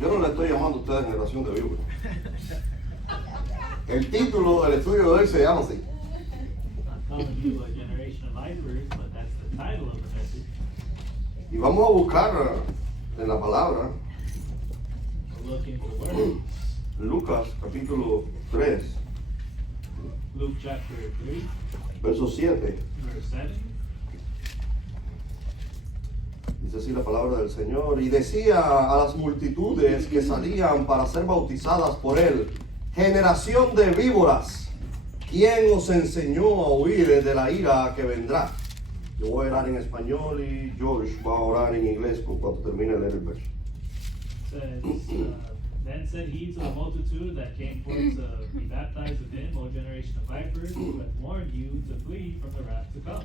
Yo no le estoy llamando a ustedes generación de víboras. El título del estudio de hoy se llama así. I'm calling you a generation of vipers, but that's the title of the message. Y vamos a buscar en la palabra We'll look into the word. Lucas capítulo 3, Luke chapter 3, verso 7. verse 7. Dice así la palabra del Señor. Y decía a las multitudes que salían para ser bautizadas por él: generación de víboras, ¿quién os enseñó a huir de la ira que vendrá? Yo voy a orar en español y George va a orar en inglés cuando termine de leer el verso. Says, then said he to the multitude that came forth to be baptized of him, O generation of vipers, who hath warned you to flee from the wrath to come.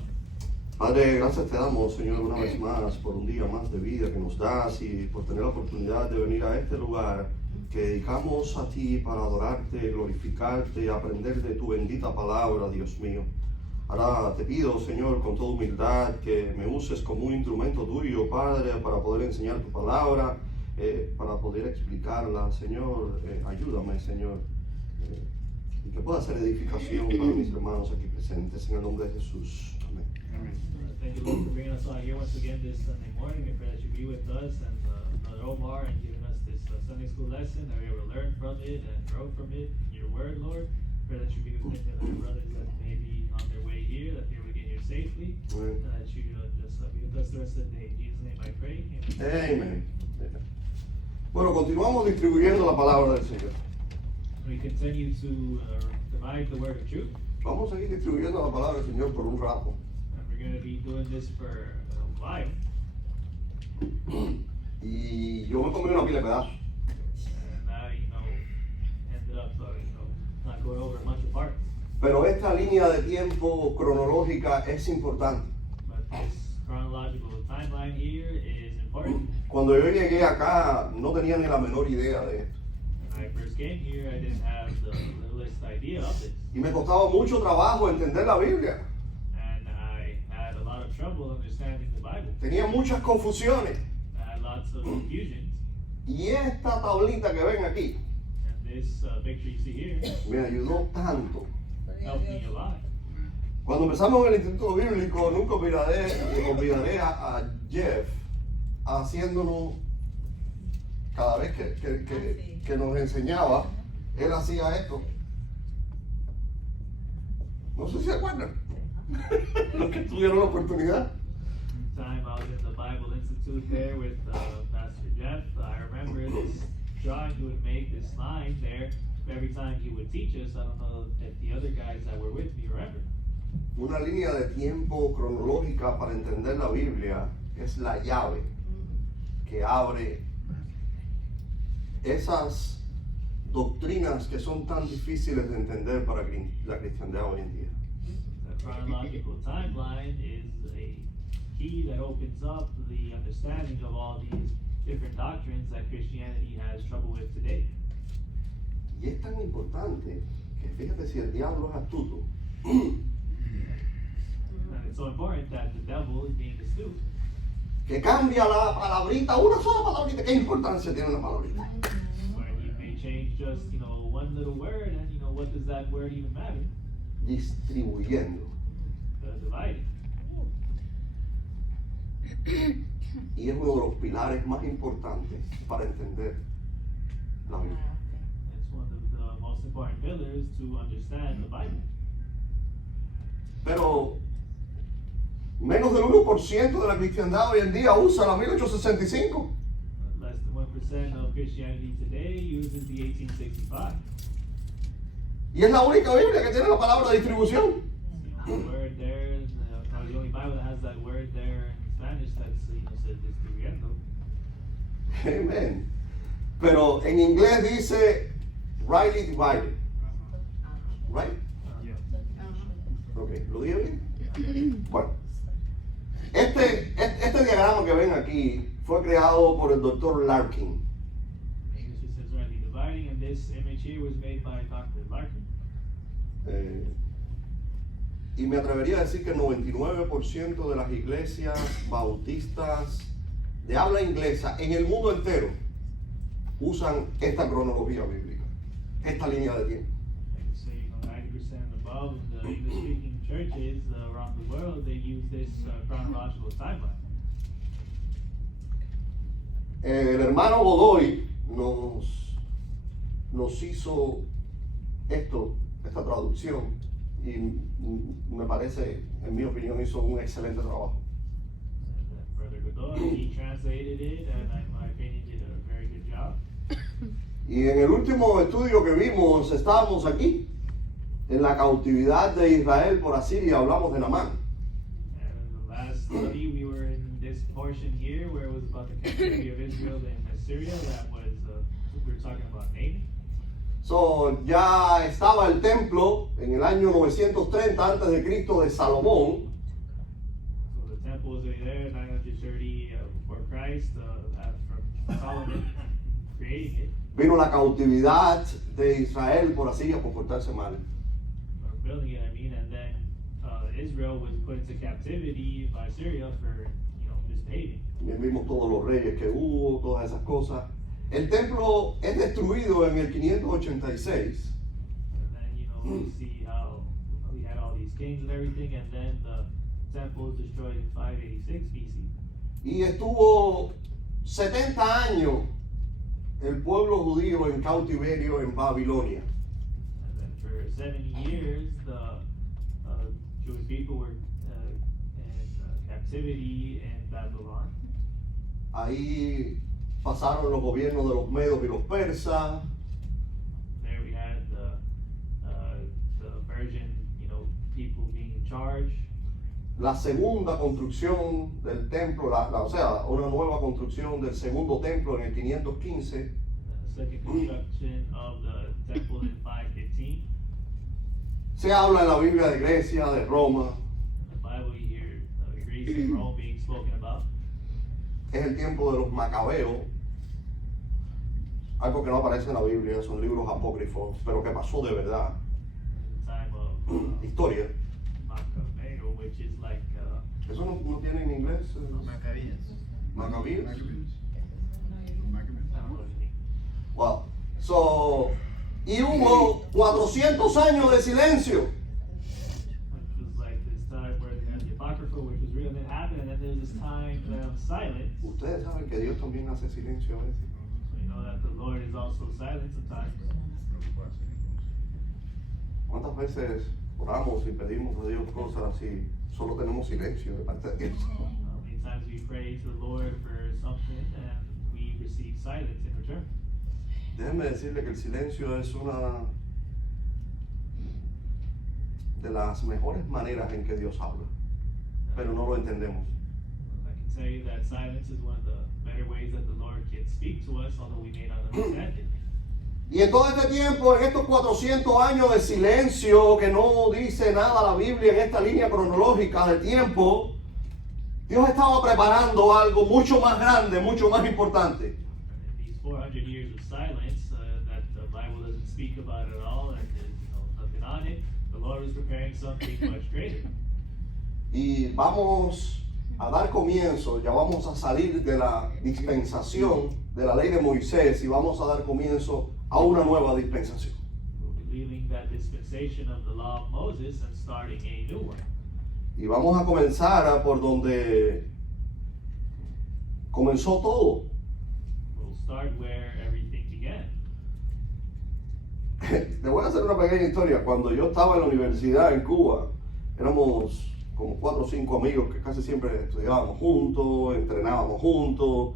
Padre, gracias te damos, Señor, una vez más por un día más de vida que nos das y por tener la oportunidad de venir a este lugar que dedicamos a ti para adorarte, glorificarte y aprender de tu bendita palabra, Dios mío. Ahora te pido, Señor, con toda humildad, que me uses como un instrumento tuyo, Padre, para poder enseñar tu palabra, para poder explicarla, Señor. Ayúdame, Señor, y que pueda ser edificación para mis hermanos aquí presentes, en el nombre de Jesús. Amén. Thank you, Lord, for bringing us all here once again this Sunday morning. I pray that you be with us and Brother Omar and giving us this Sunday school lesson, that we're able to learn from it and grow from it in your word, Lord. Pray that you be with our brothers that may be on their way here, that they will get here safely, Amen. and that you just be with us the rest of the day. In Jesus' name I pray. Amén. Amen. Bueno, continuamos distribuyendo la palabra del Señor. We continue to divide the word of truth, Vamos a seguir distribuyendo la palabra del Señor por un rato. and we're going to be doing this for a while. Y yo me comí una pila de pedazos. And I, ended up, not going over a bunch of parts. Pero esta línea de tiempo cronológica es importante. But this chronological timeline here is important. Cuando yo llegué acá no tenía ni la menor idea de esto. When I first came here, I didn't have the littlest idea of this. Y me costaba mucho trabajo entender la Biblia. And I had a lot of trouble understanding the Bible. Tenía muchas confusiones. I had lots of confusions. Y esta tablita que ven aquí And this picture you see here me ayudó tanto. helped me a lot. Cuando empezamos en el Instituto Bíblico, nunca olvidaré a Jeff haciéndonos, cada vez que nos enseñaba, él hacía esto. No sé si se acuerdan. Los que tuvieron la oportunidad. Time I was in the Bible Institute there with Pastor Jeff, I remember this drawing he would make, this line there, every time he would teach us. I don't know if the other guys that were with me remember. Una línea de tiempo cronológica para entender la Biblia es la llave que abre esas doctrinas que son tan difíciles de entender para la cristiandad hoy en día. The chronological timeline is a key that opens up the understanding of all these different doctrines that Christianity has trouble with today. Y es tan importante que fíjate si el diablo es astuto. And it's so important that the devil is being astute. Que cambia la palabrita, una sola palabrita. ¿Qué importancia tiene la palabrita? Where he may change just, one little word, and what does that word even matter? Distribuyendo. Dividing. Y es uno de los pilares más importantes para entender la Biblia. It's one of the most important pillars to understand the Bible. Pero menos del 1% de la cristiandad hoy en día usa la 1865. Less than 1% of Christianity today uses the 1865. Y es la única Biblia que tiene la palabra distribución. The word there, the only Bible that has that word there in Spanish that says distribuyendo. Amen. Pero en inglés dice rightly divided. Right? Ok, ¿lo dije bien? Bueno, este diagrama que ven aquí fue creado por el doctor Larkin. This says rightly dividing, and this image here was made by Dr. Larkin. Y me atrevería a decir que el 99% de las iglesias bautistas de habla inglesa en el mundo entero usan esta cronología bíblica, esta línea de tiempo. Like say, 90% above the English-speaking churches around the world, they use this chronological timeline. El hermano Godoy nos hizo esta traducción y me parece, en mi opinión, hizo un excelente trabajo. And Brother Godoy, he translated it, and in my opinion, did a very good job. Y en el último estudio que vimos, estábamos aquí, en la cautividad de Israel por Asiria, hablamos de Naamán. And in the last study, we were in this portion here where it was about the captivity of Israel in Assyria. That was, we were talking about Naaman. So, ya estaba el templo en el año 930 antes de Cristo de Salomón. So the temple was already there, 930 before Christ, from Solomon creating it. Vino la cautividad de Israel por Asiria por cortarse mal. Or building it, I mean, and then Israel was put into captivity by Syria for, misbehaving. Vimos todos los reyes que hubo, todas esas cosas. El templo es destruido en el 586. And then, we see how we had all these kings and everything, and then the temple was destroyed in 586 BC. Y estuvo 70 años el pueblo judío en cautiverio en Babilonia. And then for 70 years, the Jewish people were in captivity in Babylon. Ahí pasaron los gobiernos de los medos y los persas. There we had the Persian, people being in charge. La segunda construcción del templo, o sea, una nueva construcción del segundo templo en el 515. The second construction of the temple in 515. Se habla en la Biblia de Grecia, de Roma. In the Bible, you hear Greece and Rome being spoken about. Es el tiempo de los macabeos, algo que no aparece en la Biblia, son libros apócrifos, pero que pasó de verdad. The time of Historia. Macabeo, which is like ¿Eso no tiene en inglés? Maccabees. Macabeos. I don't know anything. Wow. So, y hubo 400 años de silencio. Which was like this time where they had the Apocrypha, which was real and it happened, and then there's this time of silence. Ustedes saben que Dios también hace silencio a veces. So you know that the Lord is also silent sometimes. ¿Cuántas veces oramos y pedimos a Dios cosas así? Solo tenemos silencio de parte de Dios. Many times we pray to the Lord for something and we receive silence in return. Déjenme decirle que el silencio es una de las mejores maneras en que Dios habla, pero no lo entendemos. I can tell you that silence is one of the better ways that the Lord can speak to us, although we may not understand it. Y en todo este tiempo, en estos 400 años de silencio que no dice nada la Biblia en esta línea cronológica de tiempo, Dios estaba preparando algo mucho más grande, mucho más importante. And in these 400 years of silence that the Bible doesn't speak about at all, and there's nothing on it, the Lord was preparing something much greater. Y vamos a dar comienzo, ya vamos a salir de la dispensación de la ley de Moisés y vamos a dar comienzo a una nueva dispensación. We'll be leaving that dispensation of the law of Moses and starting a new one. Y vamos a comenzar por donde comenzó todo. We'll start where everything began. Te voy a hacer una pequeña historia. Cuando yo estaba en la universidad en Cuba, éramos como 4 o 5 amigos que casi siempre estudiábamos juntos, entrenábamos juntos,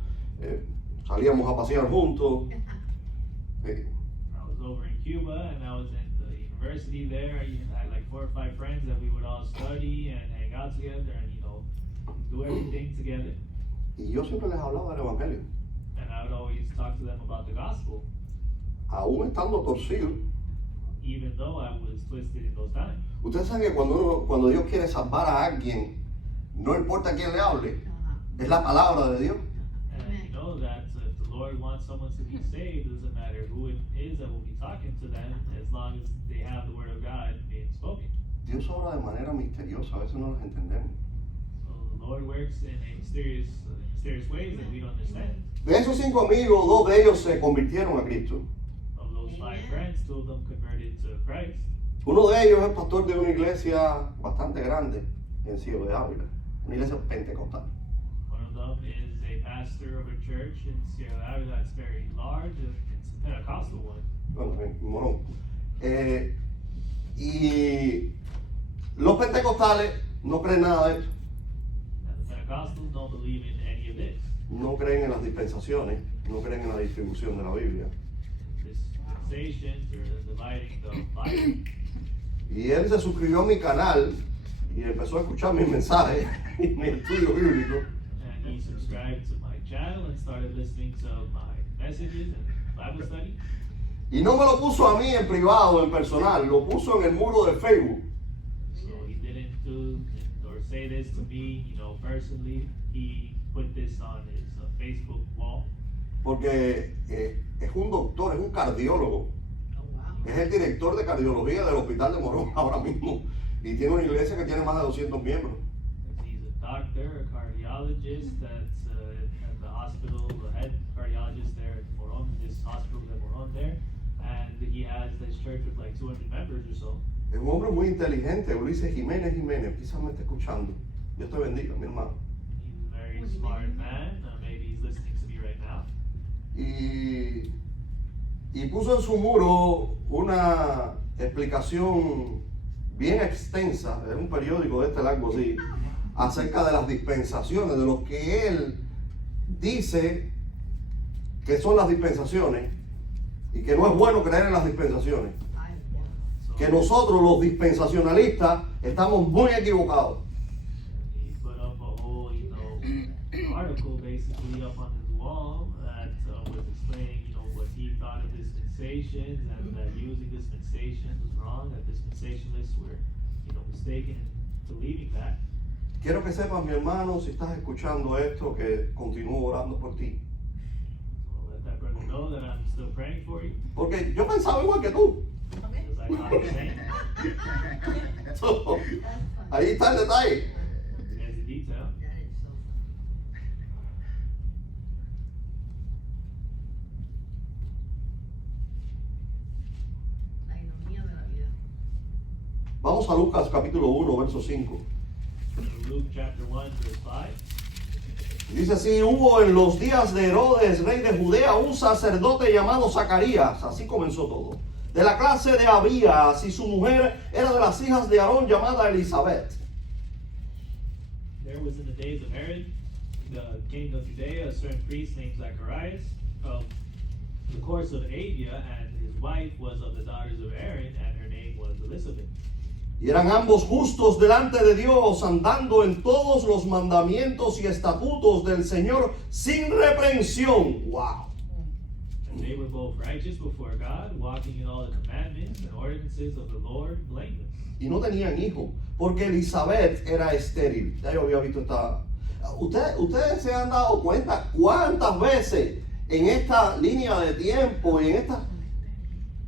salíamos a pasear juntos. I was over in Cuba and I was in the university there. I even had like 4 or 5 friends that we would all study and hang out together and do everything together. Y yo siempre les hablaba del Evangelio, And I would always talk to them about the gospel, aún estando torcido. even though I was twisted in those times. Ustedes saben que cuando Dios quiere salvar a alguien, no importa quién le hable, es la palabra de Dios. And you know that if the Lord wants someone to be saved, it doesn't matter who it is that will be talking to them, as long as they have the word of God being spoken. Dios obra de manera misteriosa, a veces no las entendemos. So the Lord works in a mysterious ways that we don't understand. De esos 5 amigos, 2 de ellos se convirtieron a Cristo. Of those 5 friends, 2 of them converted to Christ. Uno de ellos es pastor de una iglesia bastante grande en Ciego de Ávila, una iglesia pentecostal. One of them is a pastor of a church in Sierra Ávila that's very large. It's a Pentecostal one. Bueno, en Morón. Y los pentecostales no creen nada de esto. And the Pentecostals don't believe in any of this. No creen en las dispensaciones, no creen en la distribución de la Biblia. Dispensations or dividing the Bible. Y él se suscribió a mi canal y empezó a escuchar mis mensajes y mi estudio bíblico. And he subscribed to my channel and started listening to my messages and Bible study. Y no me lo puso a mí en privado, en personal, lo puso en el muro de Facebook. So he didn't do or say this to me, personally. He put this on his Facebook wall. Porque es un doctor, es un cardiólogo. Es el director de cardiología del Hospital de Morón ahora mismo. Y tiene una iglesia que tiene más de 200 miembros. He's a doctor, a cardiologist that's at the hospital, the head cardiologist there at Morón, this hospital de Morón there. And he has this church with like 200 members or so. Es un hombre muy inteligente, Ulises Jiménez, quizás me esté escuchando. Dios te bendiga, mi hermano. He's a very smart man. Maybe he's listening to me right now. Y puso en su muro una explicación bien extensa, es un periódico de este largo así, acerca de las dispensaciones, de lo que él dice que son las dispensaciones y que no es bueno creer en las dispensaciones. Que nosotros los dispensacionalistas estamos muy equivocados. He put up a whole, article basically up on his wall that was explaining, what he thought of dispensations and that using dispensations was wrong, that dispensationalists were, mistaken in believing that. Quiero que sepas, mi hermano, si estás escuchando esto, que continúo orando por ti. So let that brother know that I'm still praying for you. Porque yo pensaba igual que tú. Because I thought the same. So, ahí está el detalle. There's the detail. Vamos a Lucas capítulo 1, verso 5. Luke chapter 1, verse 5. Dice así: hubo en los días de Herodes, rey de Judea, un sacerdote llamado Zacarías, así comenzó todo, de la clase de Abías, y su mujer era de las hijas de Aarón, llamada Elizabeth. There was in the days of Herod, the king of Judea, a certain priest named Zacharias of the course of Abia, and his wife was of the daughters of Aaron, and her name was Elizabeth. Y eran ambos justos delante de Dios, andando en todos los mandamientos y estatutos del Señor sin reprensión. ¡Wow! And they were both righteous before God, walking in all the commandments and ordinances of the Lord, blameless. Y no tenían hijo, porque Elizabeth era estéril. Ya yo había visto esta. Ustedes se han dado cuenta cuántas veces en esta línea de tiempo y en estas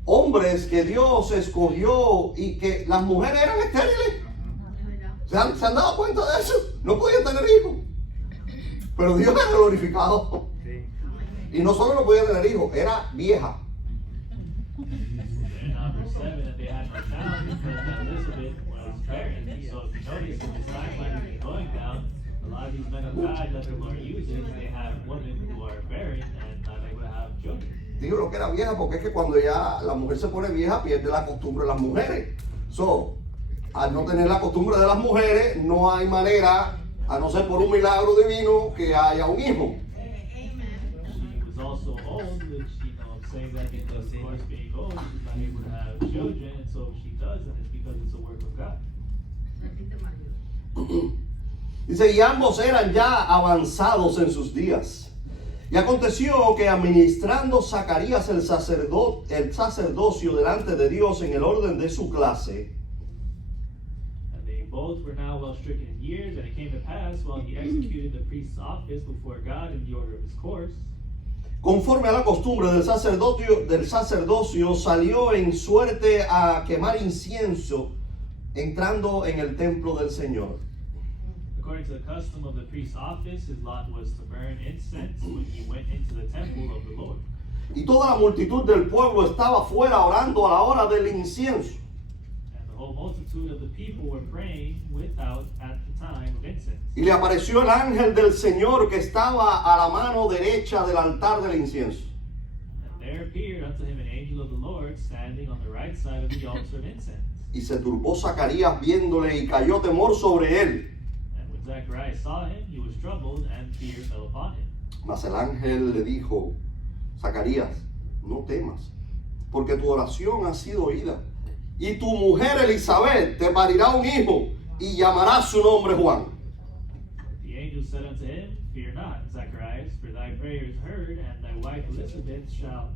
hombres que Dios escogió y que las mujeres eran estériles. ¿Se han dado cuenta de eso? No podían tener hijos. Pero Dios era glorificado. Y no solo no podía tener hijos, era vieja. And verse 7, that they had no child because Elizabeth was barren. So if you notice in this timeline we've been going down, a lot of these men of God that the Lord uses, they have women who are barren and not able to have children. Digo lo que era vieja porque es que cuando ya la mujer se pone vieja pierde la costumbre de las mujeres. So, al no tener la costumbre de las mujeres, no hay manera, a no ser por un milagro divino, que haya un hijo. She was also old, which, saying that because of course being old, she's not able to have children, and so she does, and it's because it's a work of God. Dice, y ambos eran ya avanzados en sus días. Y aconteció que administrando Zacarías el sacerdocio delante de Dios en el orden de su clase, And they both were now well stricken in years, and it came to pass while he executed the priest's office before God in the order of his course, conforme a la costumbre del sacerdocio, salió en suerte a quemar incienso, entrando en el templo del Señor. according to the custom of the priest's office, his lot was to burn incense when he went into temple of the Lord. Y toda la multitud del pueblo estaba afuera orando a la hora del incienso. And the whole multitude of the people were praying without at the time of incense. Y le apareció el ángel del Señor que estaba a la mano derecha del altar del incienso. And there appeared unto him an angel of the Lord standing on the right side of the altar of incense. Y se turbó Zacarías viéndole y cayó temor sobre él. And when Zacharias saw him, he was troubled, and fear fell upon him. Mas el ángel le dijo, Zacarías, no temas, porque tu oración ha sido oída. Y tu mujer Elizabeth te parirá un hijo y llamará su nombre Juan. The angel said unto him, Fear not, Zacharias, for thy prayer is heard, and thy wife Elizabeth shall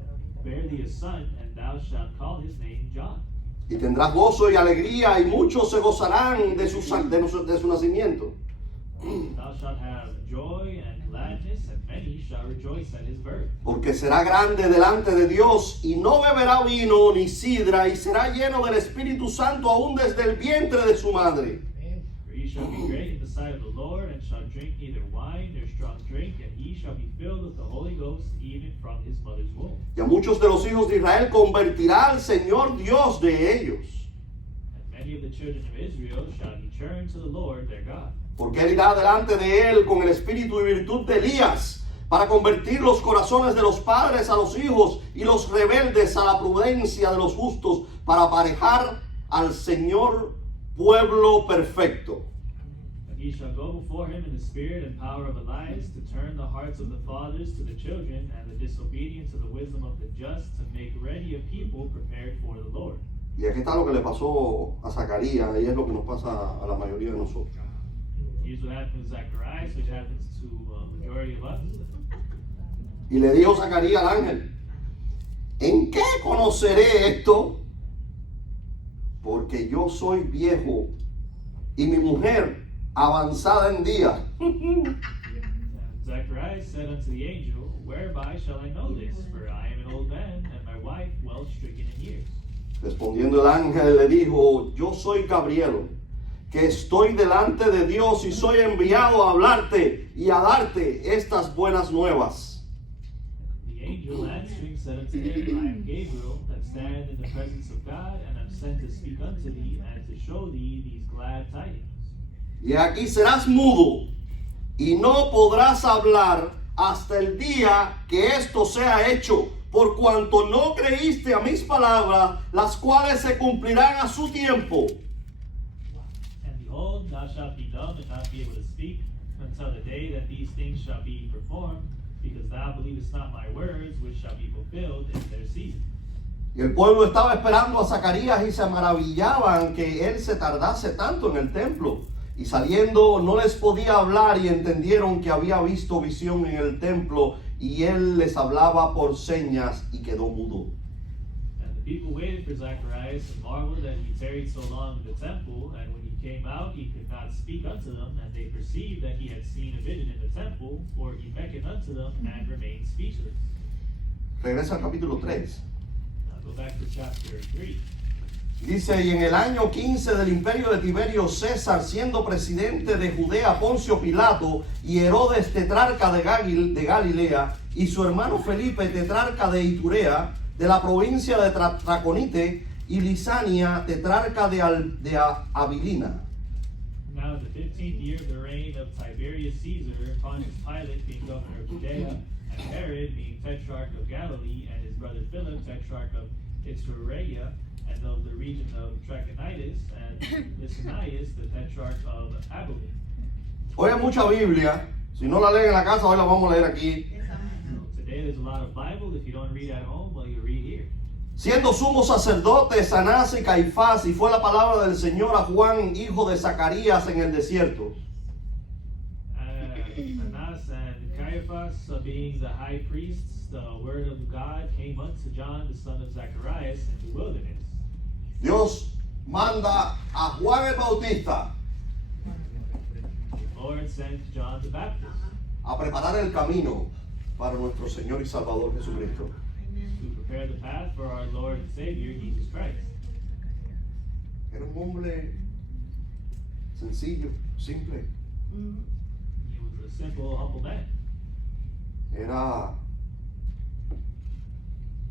bear thee a son, and thou shalt call his name John. Y tendrás gozo y alegría, y muchos se gozarán de su nacimiento. Thou shalt have joy and gladness, and many shall rejoice at his birth. Porque será grande delante de Dios, y no beberá vino ni sidra, y será lleno del Espíritu Santo aún desde el vientre de su madre. For he shall be great in the sight of the Lord, and shall drink neither wine nor strong drink, and he shall be filled with the Holy Ghost even from his mother's womb. Y a muchos de los hijos de Israel convertirá al Señor Dios de ellos. And many of the children of Israel shall he turn to the Lord their God. Porque él irá delante de él con el espíritu y virtud de Elías, para convertir los corazones de los padres a los hijos y los rebeldes a la prudencia de los justos, para aparejar al Señor pueblo perfecto. And he shall go before him in the spirit and power of Elias, to turn the hearts of the fathers to the children, and the disobedient to the wisdom of the just, to make ready a people prepared for the Lord. Y aquí está lo que le pasó a Zacarías, y es lo que nos pasa a la mayoría de nosotros. Here's what happened with Zacharias, which happens to majority of us. Y le dijo Zacarías al ángel, ¿en qué conoceré esto? Porque yo soy viejo y mi mujer avanzada en días. And Zacharias said unto the angel, Whereby shall I know this? For I am an old man, and my wife well stricken in years. Respondiendo el ángel le dijo, yo soy Gabriel, que estoy delante de Dios y soy enviado a hablarte y a darte estas buenas nuevas. The angel answering said unto him, I am Gabriel, that stand in the presence of God, and am sent to speak unto thee, and to show thee these glad tidings. Y aquí serás mudo y no podrás hablar hasta el día que esto sea hecho, por cuanto no creíste a mis palabras, las cuales se cumplirán a su tiempo. And behold, thou shalt be dumb and not be able to speak until the day that these things shall be performed, because thou believest not my words, which shall be fulfilled in their season. Y el pueblo estaba esperando a Zacarías y se maravillaban que él se tardase tanto en el templo. Y saliendo no les podía hablar, y entendieron que había visto visión en el templo, y él les hablaba por señas y quedó mudo. And the people waited for Zacharias, and marveled that he tarried so long in the temple. And when he came out, he could not speak unto them, and they perceived that he had seen a vision in the temple, for he beckoned unto them and remained speechless. Regresa al capítulo 3. Now go back to chapter 3. Dice, y en el año 15 del imperio de Tiberio César, siendo presidente de Judea Poncio Pilato, y Herodes tetrarca de Galilea, y su hermano Felipe tetrarca de Iturea, de la provincia de Traconite, y Lisania tetrarca de Abilina. Now in the 15th year of the reign of Tiberius Caesar, Pontius Pilate being governor of Judea, and Herod being tetrarch of Galilee, and his brother Philip tetrarch of Iturea, and of the region of Trachonitis, and Lysanias, the tetrarch of Abilene. Hoy hay mucha Biblia. Si no la leen en la casa, hoy la vamos a leer aquí. Today there's a lot of Bible. If you don't read at home, well, you read here. Siendo sumos sacerdotes Anás y Caifás, y fue la palabra del Señor a Juan, hijo de Zacarías, en el desierto. Anás and Caiaphas, being the high priests, the word of God came unto John, the son of Zacharias, in the wilderness. Dios manda a Juan el Bautista The Lord sent John the Baptist a preparar el camino para nuestro Señor y Salvador Jesucristo. to prepare the path for our Lord and Savior, Jesus Christ. Era un hombre sencillo, simple. He was a simple, humble man. Era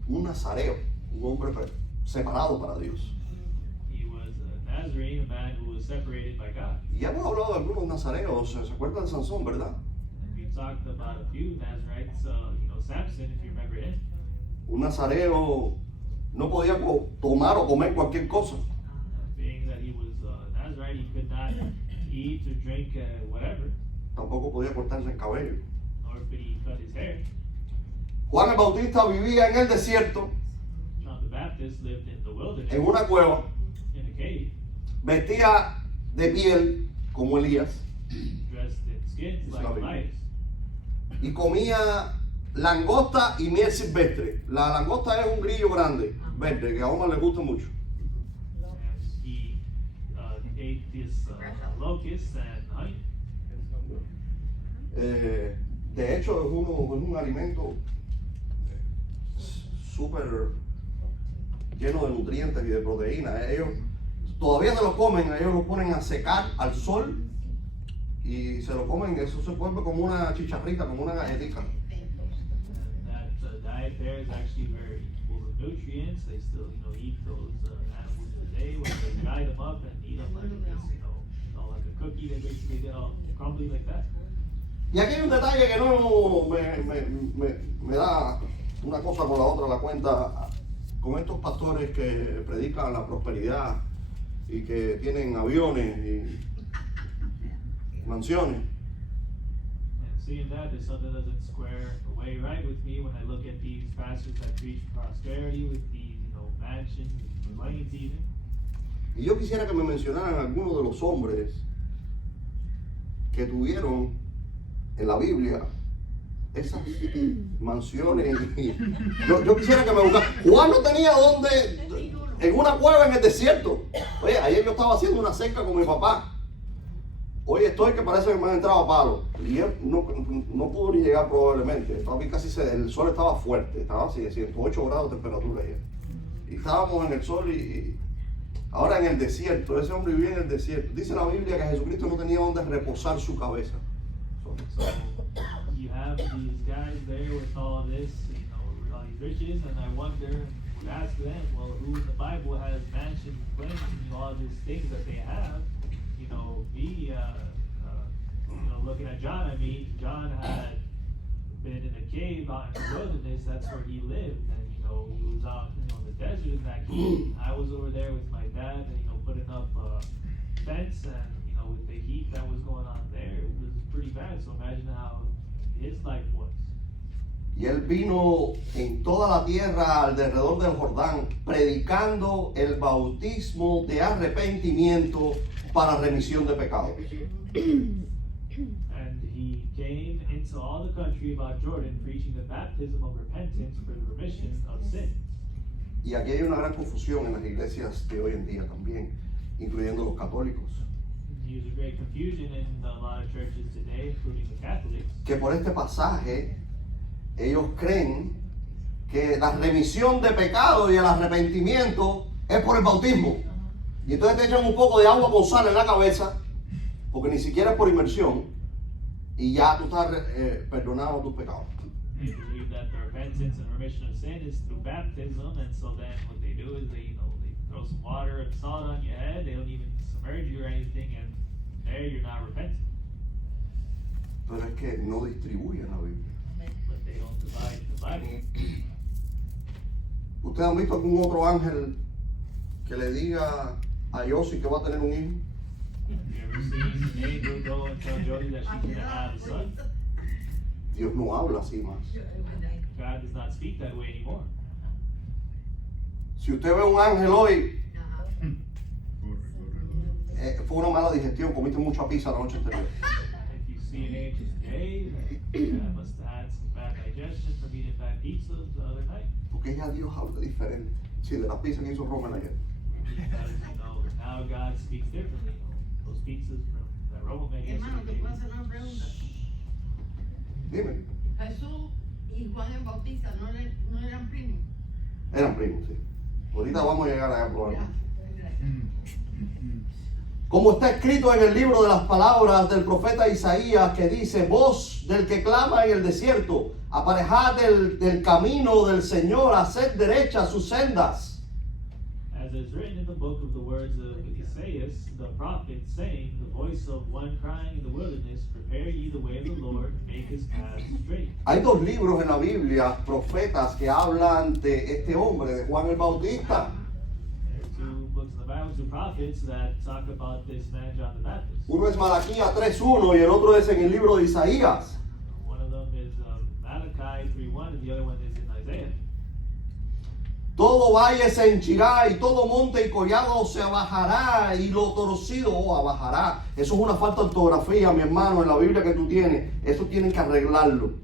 un nazareo, un hombre separado para Dios. He was a Nazarene, a man who was separated by God. Y ya hemos hablado de algunos nazareos, ¿se acuerdan de Sansón, verdad? And we talked about a few Nazarites, Samson, if you remember him. Un nazareo no podía tomar o comer cualquier cosa. Being that he was a Nazarite, he could not eat or drink whatever, Tampoco podía cortarse el cabello. nor could he cut his hair. Juan el Bautista vivía en el desierto, John the Baptist lived in the wilderness, en una cueva, in a cave, vestía de piel como Elías dressed in skins like Elias. y comía langosta y miel silvestre. La langosta es un grillo grande, verde, que a Omar le gusta mucho. And he ate this locusts and honey. De hecho, es un alimento súper lleno de nutrientes y de proteínas. Ellos todavía se lo comen, ellos lo ponen a secar al sol y se lo comen. Eso se vuelve como una chicharrita, como una galletita. And that diet there is actually very full of nutrients. They still, eat those animals today when they dry them up and eat them like this, like a cookie. They basically get all crumbly like that. Y aquí hay un detalle que no me da una cosa con la otra la cuenta, con estos pastores que predican la prosperidad y que tienen aviones y mansiones. And seeing that, there's something that doesn't square away right with me when I look at these pastors that preach prosperity with these, mansions and planes even. Y yo quisiera que me mencionaran algunos de los hombres que tuvieron en la Biblia esas mansiones. Yo quisiera que me buscaran. Juan no tenía dónde, en una cueva en el desierto. Oye, ayer yo estaba haciendo una cerca con mi papá. Hoy estoy que parece que me han entrado a palo. Y él no pudo ni llegar probablemente. El sol estaba fuerte, estaba así, de 108 grados de temperatura ayer. Y estábamos en el sol y ahora en el desierto. Ese hombre vivía en el desierto. Dice la Biblia que Jesucristo no tenía donde reposar su cabeza. So you have these guys there with all this, with all these riches, and I wonder, would ask them, well, who in the Bible has mansions, planes, all these things that they have? Looking at John, John had been in a cave out in the wilderness. That's where he lived, and he was out, in the desert in that cave. I was over there with my dad, and putting up a fence, and with the heat that was going on there, it was pretty bad. So imagine how his life was. Y él vino en toda la tierra alrededor del Jordán, predicando el bautismo de arrepentimiento para remisión de pecados. And he came into all the country about Jordan, preaching the baptism of repentance for the remission of sin. Y aquí hay una gran confusión en las iglesias de hoy en día también, incluyendo los católicos. There's a great confusion in a lot of churches today, including the Catholics. Que por este pasaje ellos creen que la remisión de pecados y el arrepentimiento es por el bautismo. Y entonces te echan un poco de agua con sal en la cabeza, porque ni siquiera es por inmersión, y ya tú estás perdonado tus pecados. They believe that the repentance and remission of sin is through baptism, and so then what they do is they throw some water and salt on your head. They don't even submerge you or anything, and there you're not repentant. Pero es que no distribuyen la Biblia. But they don't divide the Bible. ¿Ustedes han visto algún otro ángel que le diga a Yossi que va a tener un hijo? Have you ever seen an angel go and tell Jody that she's going to have a son? Dios no habla así más. God does not speak that way anymore. Si usted ve un ángel hoy, fue una mala digestión, comiste mucha pizza la noche anterior. If you see an angel today, I must have had some bad digestion from eating bad pizza the other night. Porque ya Dios habla diferente. Sí, de las pizzas que hizo Roman ayer. Because, now God speaks differently. Those pizzas that Roma made Hermano, ¿te yesterday. puedo hacer una pregunta? Dime. Jesús y Juan el Bautista no eran primos. Eran primos, sí. Ahorita vamos a llegar allá probablemente. Como está escrito en el libro de las palabras del profeta Isaías, que dice: voz del que clama en el desierto, aparejad del camino del Señor, haced derechas sus sendas. As is written in the book of the words of Isaiah, the prophet, saying, the voice of one crying in the wilderness, prepare ye the way of the Lord, make his paths straight. Hay dos libros en la Biblia, profetas, que hablan de este hombre, de Juan el Bautista. There are two books in the Bible, two prophets that talk about this man, John the Baptist. Uno es Malaquías 3:1 y el otro es en el libro de Isaías. One of them is Malachi 3:1, and the other one is in Isaiah. Todo valle se henchirá y todo monte y collado se abajará y lo torcido abajará. Eso es una falta de ortografía, mi hermano, en la Biblia que tú tienes. Eso tienen que arreglarlo.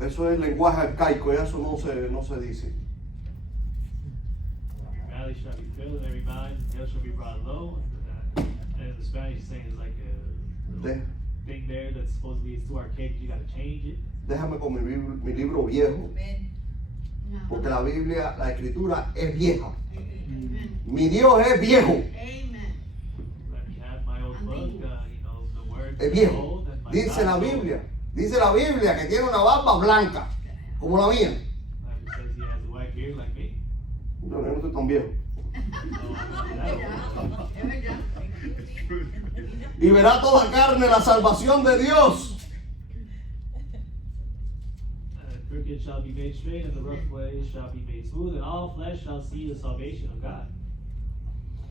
Eso es lenguaje arcaico, eso no se dice. Every valley shall be filled, and every mountain and hill shall be brought low. And the Spanish saying is like a little thing there that's supposedly is too archaic, you gotta change it. Déjame con mi libro viejo, porque la Biblia, la escritura es vieja. Mi Dios es viejo. Amen. Let me have my old book, the word Es is viejo. old and my Dice la God's old. Biblia que tiene una barba blanca, como la mía. Bible says he has a white beard like me. No, yo no estoy tan viejo. No, I'm not that old. Es verdad. Y verá toda carne la salvación de Dios. Crooked shall be made straight, and the rough way shall be made smooth, and all flesh shall see the salvation of God.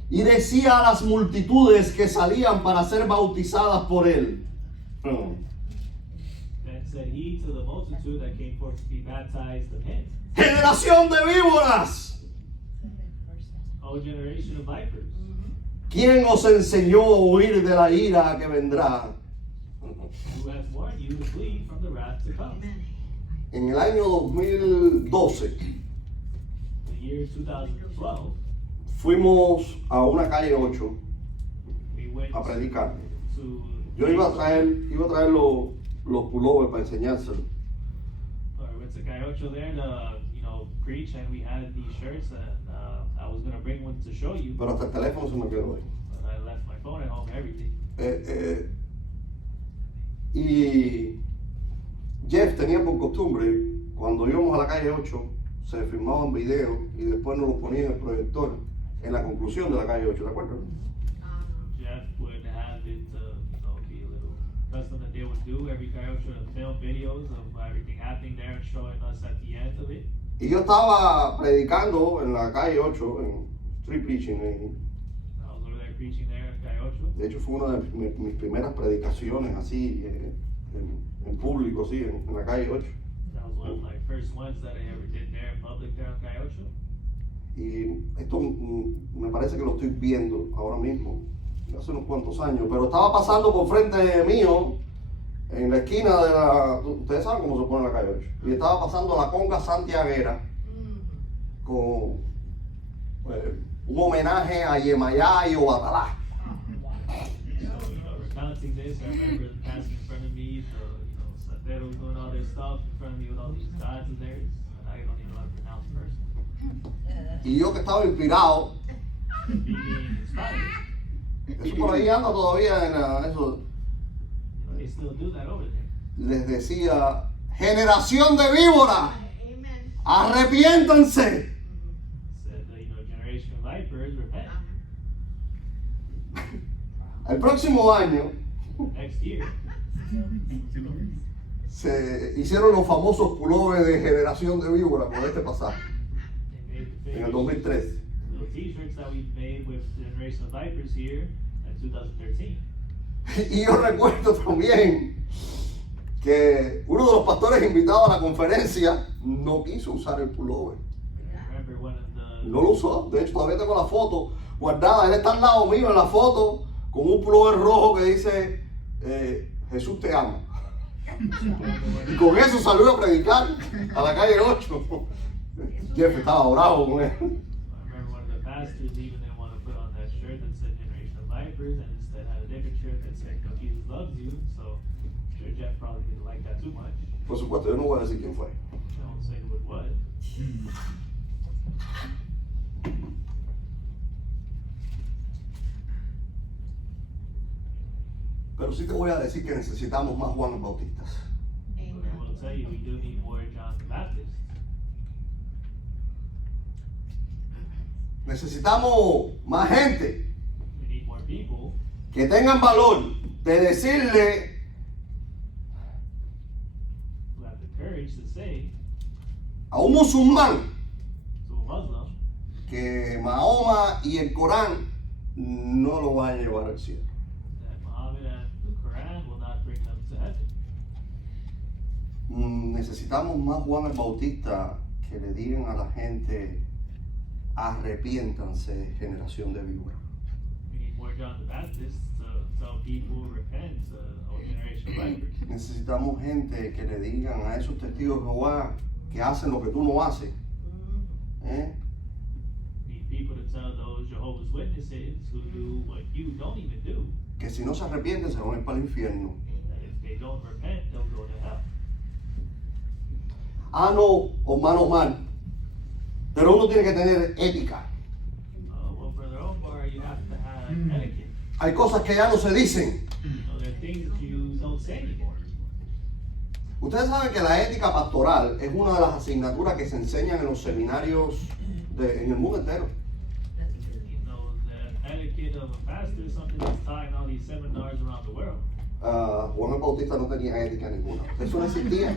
Y decía a las multitudes que salían para ser bautizadas por él: Then said he to the multitude that came forth to be baptized of him, generación de víboras, O generation of vipers, ¿quién os enseñó a huir de la ira que vendrá? who hath warned you to flee from the wrath to come? Amen. En el año 2012 The year 2012, fuimos a una calle 8 we went a predicar. to Yo iba a traer los pullovers para enseñárselos. we went to Calle there to preach, and we had these shirts, and I was gonna bring one to show you, Pero hasta el teléfono se me quedó ahí. but I left my phone at home and everything. Y Jeff tenía por costumbre, cuando íbamos a la calle 8, se filmaban videos y después nos los ponía en el proyector en la conclusión de la calle 8, ¿te acuerdas? Jeff would have it, be a little custom that they would do every Calle to film videos of everything happening there and showing us at the end of it. Y yo estaba predicando en la calle 8, en street preaching. I was over there preaching there at Calle 8. De hecho, fue una de mis primeras predicaciones así, en público, sí, en la calle 8. That was one of my first ones that I ever did there in public there on Calle 8. Y esto me parece que lo estoy viendo ahora mismo, hace unos cuantos años, pero estaba pasando por frente mío, en la esquina de ustedes saben cómo se pone la calle 8, y estaba pasando la conga santiaguera con un homenaje a Yemayá y Obatalá. So, recounting this, I remember passing in front of me, Santero doing all their stuff in front of me with all these gods of theirs, and I don't even know how to pronounce first. Y yo que estaba inspirado, Me being inspired, eso por ahí anda todavía eso, they still do that over there. les decía: generación de víboras, Amen. arrepiéntanse. Said, generation of vipers, repent. El próximo año Next year, se hicieron los famosos pullovers de generación de víboras con este pasaje, they made the en el famous 2013. little t-shirts that we made with generation of vipers here in 2013. Y yo recuerdo también que uno de los pastores invitados a la conferencia no quiso usar el pullover. I remember one of the No lo usó. De hecho, todavía tengo la foto guardada. Él está al lado mío en la foto con un pullover rojo que dice Jesús te ama. Y con eso salió a predicar a la calle 8. Jeff estaba bravo con él. I remember one of the pastors even didn't want to put on that shirt that said Generation of Vipers and instead had a different shirt that said Jesus loves you. So I'm sure Jeff probably didn't like that too much. Por supuesto, yo no voy a decir quién fue. I won't say who it was. Pero sí te voy a decir que necesitamos más Juan Bautistas. But I will tell you, we do need more John the Baptist. Necesitamos más gente We need more people que tengan valor de decirle who have the courage to say a un musulmán to a Muslim que Mahoma y el Corán no lo van a llevar al cielo. that Muhammad and the Quran will not bring them to heaven. Necesitamos más Juan el Bautista que le digan a la gente: arrepiéntanse, generación de víbora. We need more John the Baptist to tell people repent, old generation of vipers. Necesitamos gente que le digan a esos testigos de Jehová que hacen lo que tú no haces. ¿Eh? We need people to tell those Jehovah's Witnesses who do what you don't even do, Que si no se arrepienten se van a ir para el infierno. that if they don't repent, they'll go to hell. Ah, no, hermano Omar. Pero uno tiene que tener ética. Well, Brother Omar, you have to have etiquette. Hay cosas que ya no se dicen. There are things that you don't say anymore. Ustedes saben que la ética pastoral es una de las asignaturas que se enseñan en los seminarios en el mundo entero. You know, the etiquette of a pastor is something that's taught in all these seminars around the world. Juan el Bautista no tenía ética ninguna. Eso no existía.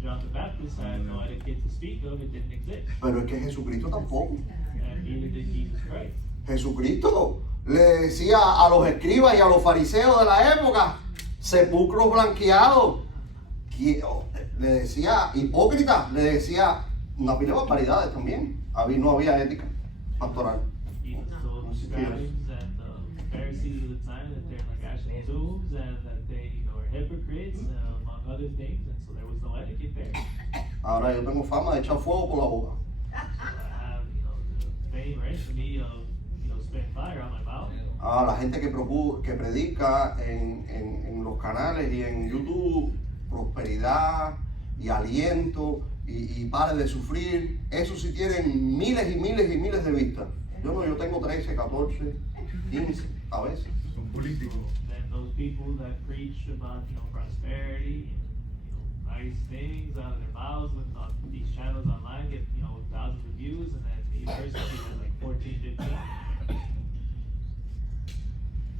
John the Baptist had no etiquette to speak of, it didn't exist. Pero es que Jesucristo tampoco. And neither did Jesus Christ. Jesucristo le decía a los escribas y a los fariseos de la época: sepulcros blanqueados. Le decía hipócrita, le decía una pila de barbaridades también. No había ética pastoral. Jesus told the scribes and the Pharisees of the time that they're like ashen tombs and that they, are hypocrites, among other things, and so there was no etiquette there. Ahora yo tengo fama de echar fuego por la boca. So I have, the fame or infamy of, spitting fire on my mouth. A la gente que predica en los canales y en YouTube prosperidad y aliento y pare de sufrir, eso sí tienen miles y miles y miles de vistas. Yo tengo 13, 14, 15 a veces. Son políticos. Then those people that preach about, prosperity and, nice things out of their mouths with on these channels online get, thousands of views, and then me personally has like 14, 15.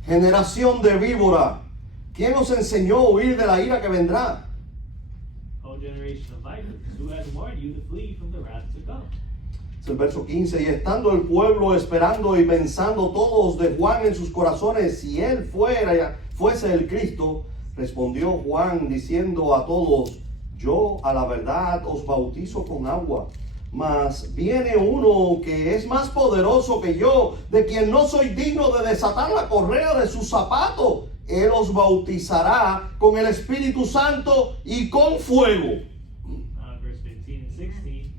Generación de víbora, ¿quién nos enseñó a huir de la ira que vendrá? Whole generation of vipers, who has warned you to flee from the wrath to come? Es el verso 15. Y estando el pueblo esperando y pensando todos de Juan en sus corazones si él fuese el Cristo, respondió Juan diciendo a todos: yo a la verdad os bautizo con agua, mas viene uno que es más poderoso que yo, de quien no soy digno de desatar la correa de su zapato. Él os bautizará con el Espíritu Santo y con fuego. Verse 15 and 16.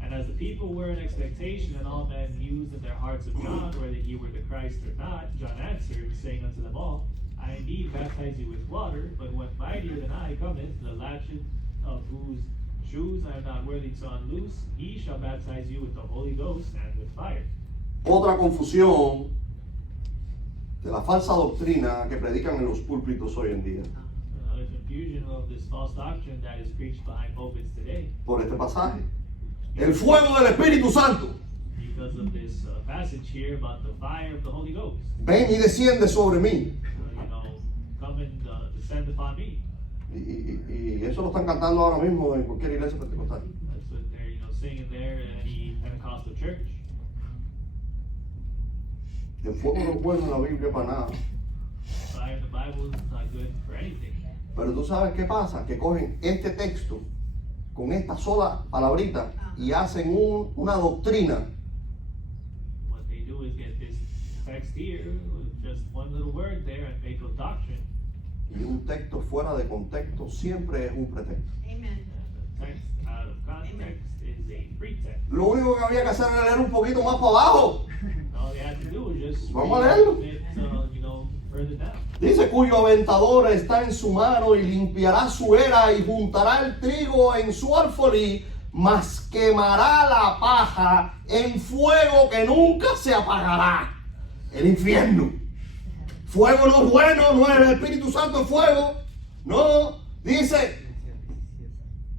And as the people were in expectation, and all men mused in their hearts of John, whether he were the Christ or not, John answered, saying unto them all, I indeed baptize you with water, but one mightier than I cometh, the latchet of whose shoes I am not worthy to unloose, he shall baptize you with the Holy Ghost and with fire. Otra confusión de la falsa doctrina que predican en los púlpitos hoy en día. Another confusion of this false doctrine that is preached behind pulpits today, Por este pasaje. El fuego del Espíritu Santo. because of this passage here about the fire of the Holy Ghost. Ven y desciende sobre mí. Come and descend upon me. Y eso lo están cantando ahora mismo en cualquier iglesia pentecostal. That's what they're, singing there in any Pentecostal church. El fuego no es bueno en la Biblia para nada. Fire in the Bible is not good for anything. Pero tú sabes qué pasa, que cogen este texto con esta sola palabrita y hacen una doctrina. What they do is get this text here with just one little word there and make a doctrine. Y un texto fuera de contexto siempre es un pretexto. Amen. And the text out of context is a pretext. Lo único que había que hacer era leer un poquito más para abajo. All they had to do was just Vamos a read leerlo. a bit, further down. Dice: cuyo aventador está en su mano y limpiará su era y juntará el trigo en su alfolí, mas quemará la paja en fuego que nunca se apagará. El infierno. Fuego no es bueno, no es el Espíritu Santo es fuego. No, dice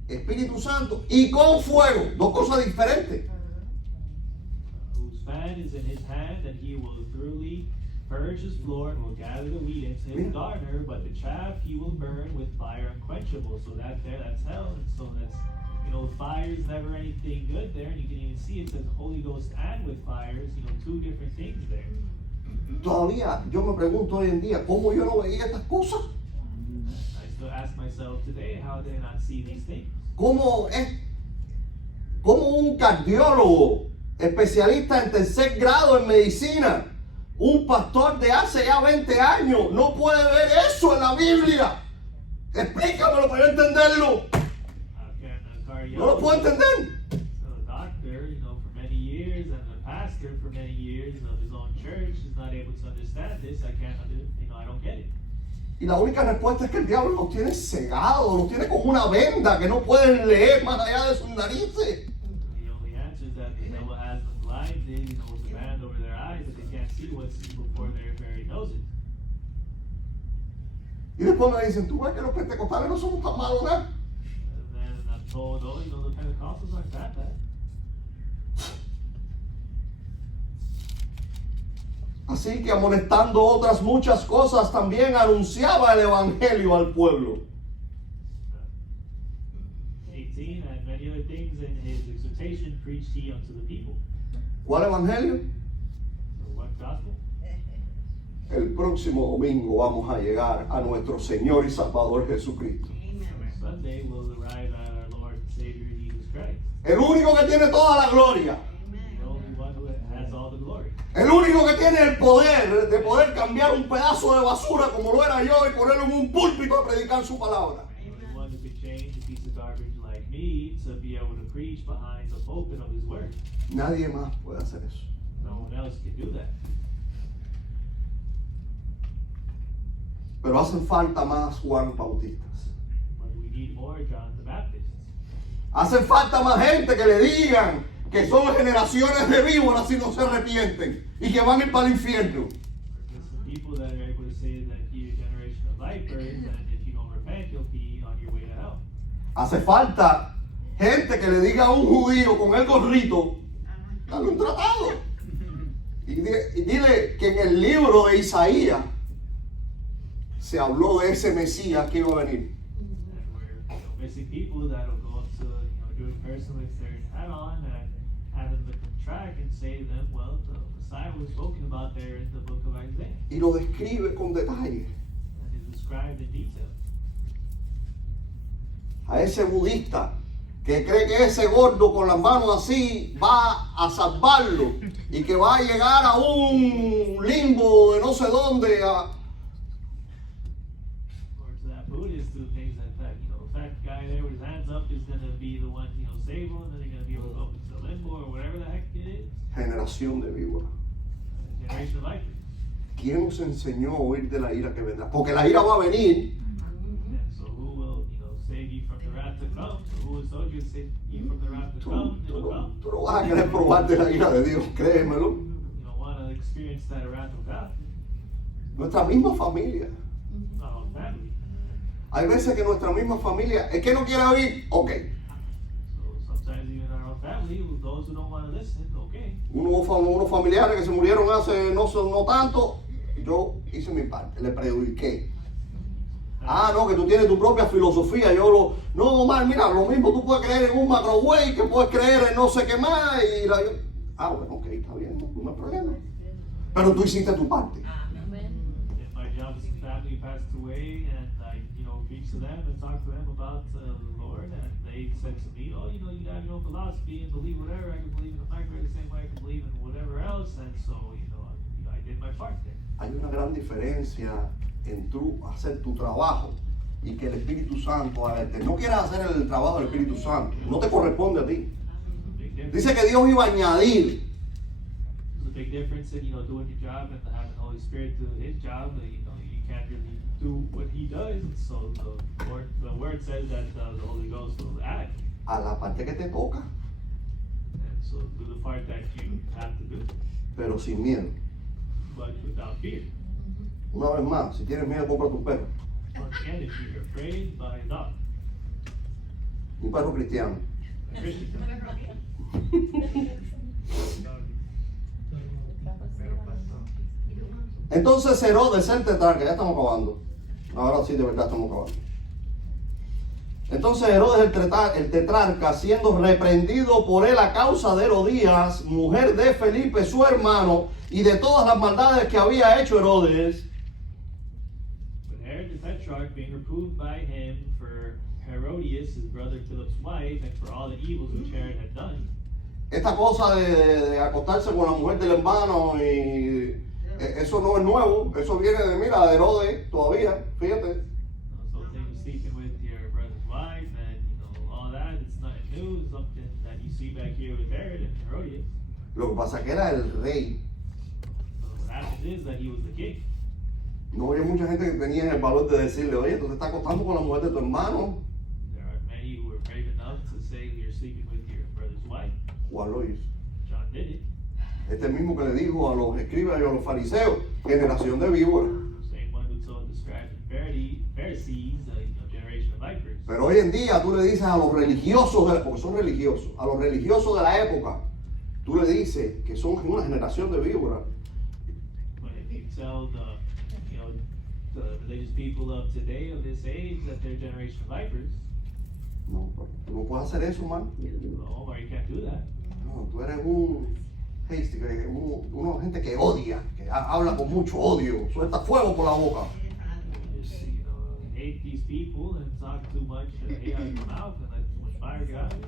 Espíritu Santo y con fuego, dos cosas diferentes. Whose fan is in his hand, and he will thoroughly purge his floor and will gather the wheat into his garner, but the chaff he will burn with fire unquenchable. So that's hell. And so that's, fire is never anything good there. And you can even see it says Holy Ghost and with fires, two different things there. Todavía yo me pregunto hoy en día, ¿cómo yo no veía estas cosas? I still ask myself today, how did I not see these things? ¿Cómo un cardiólogo especialista en tercer grado en medicina, un pastor de hace ya 20 años, no puede ver eso en la Biblia? Explícamelo para yo entenderlo. No lo puedo entender. So a doctor, for many years, and a pastor for many years of his own church is not able to understand this. I don't get it. Y la única respuesta es que el diablo los tiene cegados, los tiene como una venda que no pueden leer más allá de sus narices. The only answer is that the devil has them blinded, with a band over their eyes that they can't see what's before their very noses. Y después me dicen, tú ves que los pentecostales no somos tan malos, ¿no? And then I'm told, the Pentecostals aren't that bad. Así que amonestando otras muchas cosas, también anunciaba el evangelio al pueblo. 18, and many other things in his exhortation preached he unto the people. ¿Cuál evangelio? So what gospel? El próximo domingo vamos a llegar a nuestro Señor y Salvador Jesucristo. Sunday will arrive at our Lord and Savior Jesus Christ. El único que tiene toda la gloria. The only one who has all the glory. El único que tiene el poder de poder cambiar un pedazo de basura como lo era yo y ponerlo en un púlpito a predicar su palabra. The only one who could change a piece of garbage like me to be able to preach behind the pulpit of his word. Nadie más puede hacer eso. No one else can do that. Pero hacen falta más Juan Bautistas. But we need more John the Baptist. Hacen falta más gente que le digan que son generaciones de víboras si no se arrepienten y que van a ir para el infierno. There's some people that are able to say that you're a generation of vipers, and if you don't repent, you'll be on your way to hell. Hace falta gente que le diga a un judío con el gorrito, dale un tratado. Y dile que en el libro de Isaías se habló de ese Mesías que iba a venir. And we're missing people that'll go up to do in person with their hat on and have them look at the track and say to them, well, the Messiah was spoken about there in the book of Isaiah, Y lo describe con detalle. and is described in detail. A ese budista que cree que ese gordo con las manos así va a salvarlo y que va a llegar a un limbo de no sé dónde. Or to that Buddhist who thinks that fat guy there with his hands up is going to be the one, save him, and then they're going to be able to go up into limbo or whatever the heck it is. Generación de víboras. Generation of vipers. ¿Quién nos enseñó a huir de la ira que vendrá? Porque la ira va a venir. And so who will, save you from the wrath to come? So who has told you to save you from the wrath to come? It will come. Tú no vas a querer probarte la ira de Dios, créemelo. You don't want to experience that wrath of God. Nuestra misma familia. Not all family. Hay veces que nuestra misma familia, es que no quiere oír, ok. So sometimes even our own family, those who don't want to listen, okay. Unos familiares que se murieron hace no tanto, yo hice mi parte, le prediqué. Ah, no, que tú tienes tu propia filosofía. No, Omar, mira, lo mismo tú puedes creer en un microwave, que puedes creer en no sé qué más. Bueno, ok, está bien, no hay problema. Pero tú hiciste tu parte. If my Jefferson family passed away, and I, preached to them and talked to them about the Lord, and they said to me, oh, you have your own philosophy and believe whatever. I can believe in the microwave the same way I can believe in whatever else, and so, I did my part there. Hay una gran diferencia en tú hacer tu trabajo y que el Espíritu Santo no quieras hacer el trabajo del Espíritu Santo, no te corresponde a ti. Dice que Dios iba a añadir. There's a big difference in doing your job and having the Holy Spirit do His job. You can't really do what He does. So the word says that the Holy Ghost will add. A la parte que te toca, And so do the part that you have to do, pero sin miedo. but without fear. Una vez más, si tienes miedo, cómprate un perro. Once again, if you're afraid, buy a dog. Un perro cristiano. A Christian ¿No dog. me rompí? ¿Y tú, mamá? Entonces Herodes el tetrarca, ya estamos acabando. Ahora sí, de verdad estamos acabando. Entonces Herodes el tetrarca, siendo reprendido por él a causa de Herodías, mujer de Felipe su hermano, y de todas las maldades que había hecho Herodes, But Herod the Tetrarch, being reproved by him for Herodias, his brother Philip's wife, and for all the evils which Herod had done. esta cosa de acostarse con la mujer del hermano, y eso no es nuevo, eso viene de, mira, de Herodes todavía, fíjate. So thing of sleeping with your brother's wife and all that, it's nothing new, it's something that you see back here with Herod and Herodias. Lo que pasa es que era el rey. So what happens is that he was the king. No había mucha gente que tenía el valor de decirle, oye, tú te estás acostando con la mujer de tu hermano. There are many who were brave enough to say you're sleeping with your brother's wife. Juan lo hizo. John did it. Este mismo que le dijo a los escribas y a los fariseos, generación de víboras. Same one who told the scribes and Pharisees, generation of vipers. Pero hoy en día tú le dices a los religiosos, porque son religiosos, a los religiosos de la época, tú le dices que son una generación de víboras. But if you tell the religious people of today, of this age, that they're a generation of vipers, No, tú no puedes hacer eso, man. no, or you can't do that. No, tú eres un hasty, una gente que odia, que habla con mucho odio, suelta fuego por la boca. Just, hate these people and talk too much hate out of your mouth and let too much fire get out of you.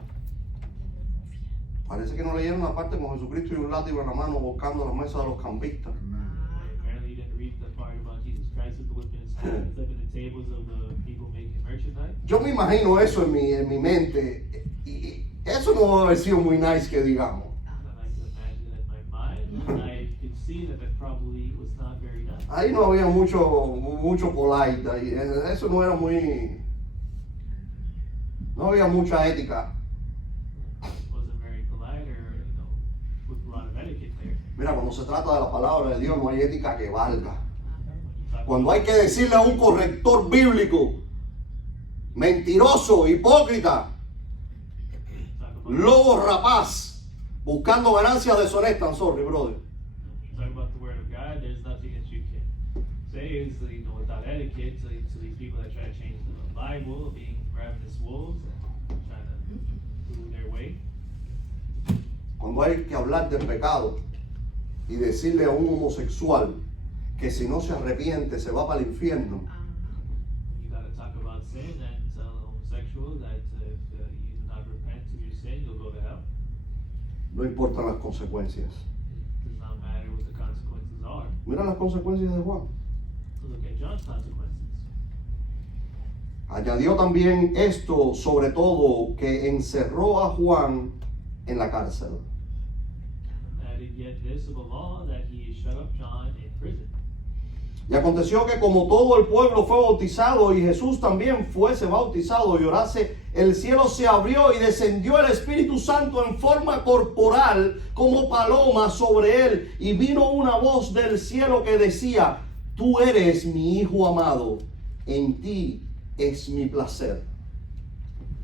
Parece que no leyeron la parte con Jesucristo y un látigo en la mano buscando la mesa de los campistas. Apparently you didn't read the part about Jesus Christ with the whip in his hand, flipping the tables of the people making merchandise. Yo me imagino eso en mi mente, y eso no debe haber sido muy nice que digamos. And I can imagine it in my mind, and I could see that probably was not very nice. Ahí no había mucho polite, ahí, eso no era muy, no había mucha ética. Wasn't very polite or, with a lot of etiquette there. Mira, cuando se trata de la palabra de Dios no hay ética que valga. When you talk Cuando hay que decirle a un corrector bíblico, mentiroso, hipócrita, about lobo rapaz, buscando ganancias deshonestas, I'm sorry, brother. talk about the word of God, there's nothing that you can say is without etiquette to these people that try to change the Bible, being ravenous wolves and trying to do their way. Cuando hay que hablar del pecado y decirle a un homosexual que si no se arrepiente se va para el infierno, You got to talk about sin and tell a homosexual that if you do not repent of your sin, you'll go to hell. no importan las consecuencias. It does not matter what the consequences are. Mira las consecuencias de Juan. So look at John's consequences. Añadió también esto, sobre todo, que encerró a Juan en la cárcel. Added yet this above all, that he shut up John in prison. Y aconteció que como todo el pueblo fue bautizado y Jesús también fuese bautizado y orase, el cielo se abrió y descendió el Espíritu Santo en forma corporal como paloma sobre él. Y vino una voz del cielo que decía, tú eres mi Hijo amado, en ti es mi placer.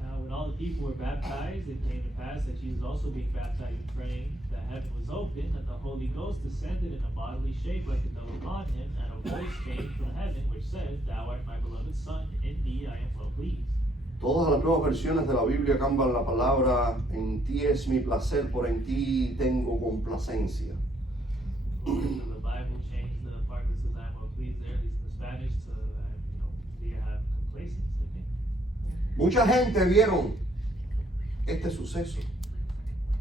Now, when all the people were baptized, it came to pass that Jesus also being baptized and praying, that heaven was opened, and the Holy Ghost descended in a bodily shape like a dove upon him, and a voice came from heaven which said, Thou art my beloved Son, in thee I am well pleased. Todas las nuevas versiones de la Biblia cambian la palabra en ti es mi placer, por en ti tengo complacencia. So the Bible changed the part that says I am well pleased there, at least in the Spanish, to, do you have complacence, I think. Mucha gente vieron este suceso.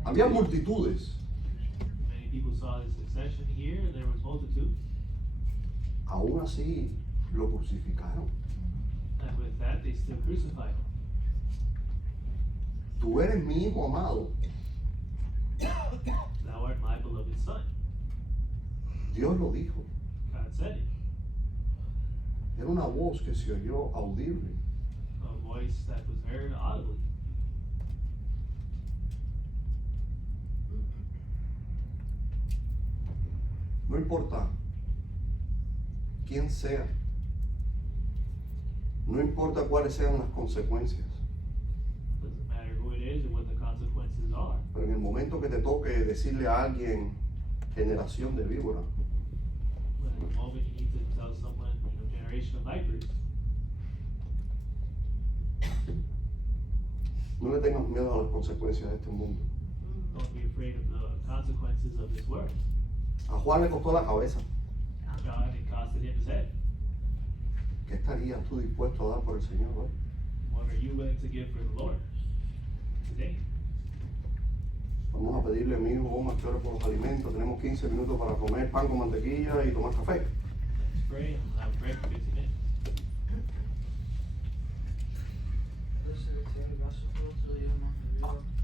Había multitudes. Many people saw the succession here, and there was multitude, Aún así lo crucificaron. and with that they still crucified him. Tú eres mi Hijo amado. Thou art my beloved Son. Dios lo dijo. God said it. Era una voz que se oyó audible. A voice that was heard audibly. No importa quien sea. No importa cuáles sean las consecuencias. Doesn't matter who it is or what the consequences are. Pero en el momento que te toque decirle a alguien generación de víbora, But at the moment you need to tell someone, generation of vipers, no le tengas miedo a las consecuencias de este mundo. don't be afraid of the consequences of this world. A Juan le costó la cabeza. John, it costed him his head. ¿Qué estarías tú dispuesto a dar por el Señor hoy? What are you willing to give for the Lord today? Vamos a pedirle a mi hijo Omar que ore por los alimentos. Tenemos 15 minutos para comer pan con mantequilla y tomar café. Let's pray and have break for 15 minutes. Entonces, Señor, gracias por otro día más de vida.